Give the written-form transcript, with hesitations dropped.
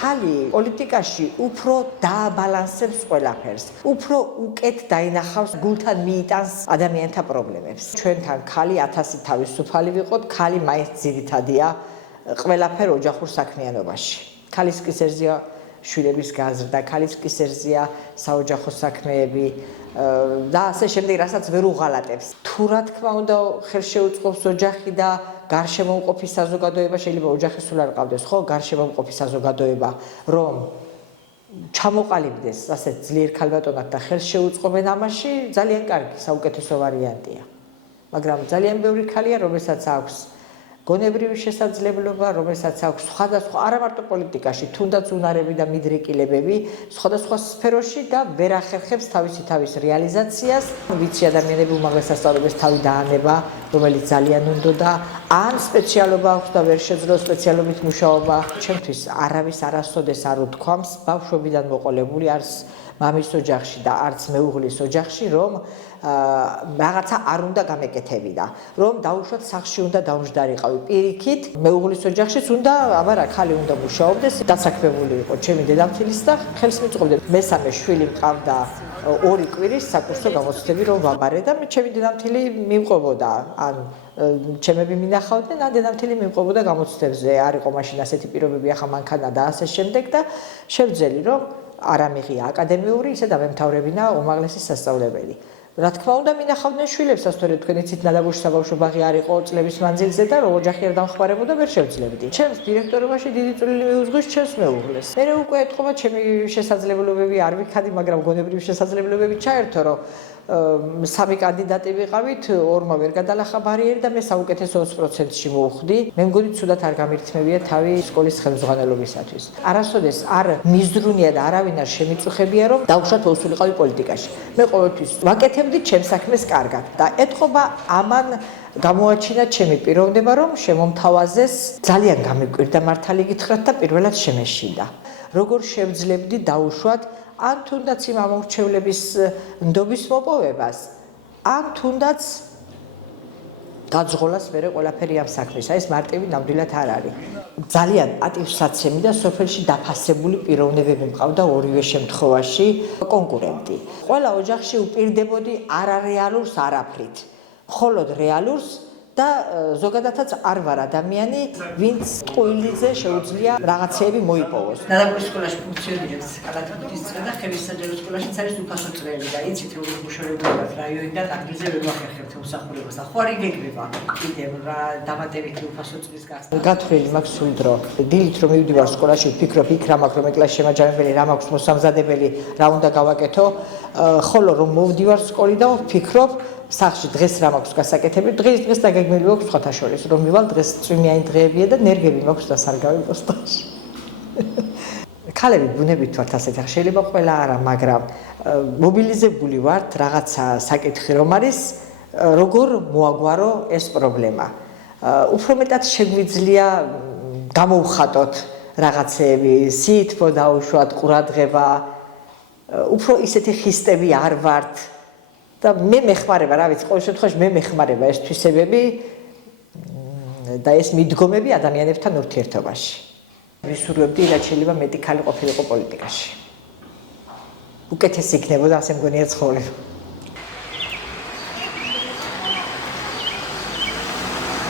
ხალი პოლიტიკაში უფრო დააბალანსებს ყველაფერს, უფრო უკეთ დაინახავს, გულთან მიიტანს ადამიანთა პრობლემებს. ჩვენთან ხალი 1000 თავისუფალი ვიყოთ, ხალი მაინც ძირითადია ყველაფერ ოჯახურ საქმიანობაში. ხალის კისერზეა შვილების გაზრდა, ხალის კისერზეა საოჯახო საქმეები და ასე შემდეგ, რასაც ვერ უღალატებს. თუ რა თქმა უნდა ხელშეუწყობს ოჯახი და გარშემოუყოფი საზოგადოება, შეიძლება ოჯახი სულ არ ყავდეს, ხო, გარშემოუყოფი საზოგადოება, რომ ჩამოყალიბდეს ასეთ ძლიერ ქალბატონად და ხელშეუწყობენ ამაში, ძალიან კარგი, საუკეთესო ვარიანტია. მაგრამ ძალიან ბევრი ხალია, რომელსაც აქვს გონებრივი შესაძლებლობა, რომელსაც აქვს სხვადასხვა არა მარტო პოლიტიკაში, თუნდაც უნარები და მიდრეკილებები სხვადასხვა სფეროში და ვერ ახერხებს თავის რეალიზაციას. ვიცი ადამიანები უმაღლეს სასწავლებელს თავი დაანება, რომელიც ძალიან უნდოდა, ან სპეციალობა აქვს და ვერ შეძლო სპეციალობით მუშაობა. ჩემთვის არავის არასოდეს არ უთქვამს ბავშვობიდან მოყოლებული არც მამის ოჯახში და არც მეუღლის ოჯახში, რომ რაღაცა არ უნდა გამეკეთებინა, რომ დაუშვათ სახლში უნდა დაუმჯდარიყავი. პირიქით, მეუღლის ოჯახშიც უნდა, აბარა, ხალი უნდა მუშაობდეს, დასაქმებული იყო ჩემი დედამთილის და ხელს მიწყვებდა. მესამე შვილი მყავდა 2 კვირის საკურსო გამოცდები რომ ვაბარე და ჩემი დედამთილი მიმყობოდა, ან ჩემები მინახავდნენ, ან დედამთილი მიმყობოდა გამოცდებზე. არ იყო მაშინ ასეთი პირობები, ახლა მანქანა და ასე შემდეგ და შევძელი რომ არ ამიღია აკადემიური, ისე დამემთავრებინა უმაღლესი სასწავლებელი. რა თქმა უნდა მინახავდნენ შვილებს, ასთორე თქვენ იცით ნადაბუში საბავშვო ბაღი არ იყო წლების მანძილზე და რო ოჯახი არ დამხმარებოდა ვერ შევძლებდი. ჩემს დირექტორობაში დიდი წვლილი მიუძღვის ჩემს მეუღლეს. მე უკვე ეთყობა ჩემი შესაძლებლობები არ ვიქადი, მაგრამ გონებრივი შესაძლებლობები ჩაერთო, რომ 3 კანდიდატი ვიყავით, 2-მა ვერ გადალახა ბარიერი და მე საუკეთესო 20%-ში მოვხვდი. მე მგონი ცუდად არ გამირთმევია თავი სკოლის ხელმძღვანელობისათვის. არასოდეს არ მიზდრუნია და არავინ არ შემიწუხებია, რომ დავუშვათ მოსულიყავი პოლიტიკაში. მე ყოველთვის ვაკეთებდი ჩემს საქმეს კარგად და ეთყობა ამან გამოაჩინა ჩემი პიროვნება, რომ შემომთავაზეს ძალიან გამიკვირდა მართალი გითხრათ და პირველად შემეშინდა. როგორ შევძლებდი დაუშვათ ან თუნდაც იმ ამორჩევლების ნდობის მოპოვებას, ან თუნდაც გაძღოლას მერე ყველაფერი ამ საქმისა. ეს მარტივი ნამდვილად არ არის. ძალიან პატივსაცემი და სოფელში დაფასებული პიროვნებები მყავდა ორივე შემთხვევაში კონკურენტი. ყველა ოჯახში უპირდებოდი არარეალურს არაფრით, მხოლოდ რეალურს და ზოგადადაც არ ვარ ადამიანი, ვინც ტყუილიზე შეუძლია რაღაცეები მოიპოვოს. ნადაბურის სკოლაში ფუნქციონირებს კალათბურთის წრე და ხელისსაჯარო სკოლაშიც არის უფასო წრეები და იცით როგორ მუშაობენ რაიონიდან ადგილზე ვერ ვახერხებთ უსახურებას. ახლა არ იგეგმება კიდევ რა დამატებითი უფასო წრის გახსნა. გათვლილი მაქვს სულ დრო. დილით რომ მივდივარ სკოლაში, ვფიქრობ იქ რა მაქვს, რომ ეკლასში შემაჯამებელი, რა მაქვს მოსამზადებელი, რა უნდა გავაკეთო, ხოლო რომ მოვდივარ სკოლიდან ვფიქრობ სახლში დღეს რა მაქვს გასაკეთებელი, დღეს დაგეგმილი მაქვს სხვათა შორის, რომ მივალ დღეს წვიმიანი დღეებია და ნერგები მაქვს დასარგავი პოსტაში. ქალები ბუნებით ვართ ასეთი, შეიძლება ყველა არა, მაგრამ მობილიზებული ვართ რაღაცა საკითხი რომ არის, როგორ მოაგვარო ეს პრობლემა. უფრო მეტად შეგვიძლია გამოვხატოთ რაღაცეები, სითბო დაუშვათ, ყურადღება, უფრო ისეთი ხისტები არ ვართ. და მე მეხმარება, რა ვიცი, ყოველ შემთხვევაში მე მეხმარება ეს თვისებები და ეს მიდგომები ადამიანებთან ურთიერთობაში. ვისურვებდი, რაც შეიძლება მეტი ქალი ყოფილიყო პოლიტიკაში. უკეთესი იქნებოდა, ასე მგონია ცხოვრება.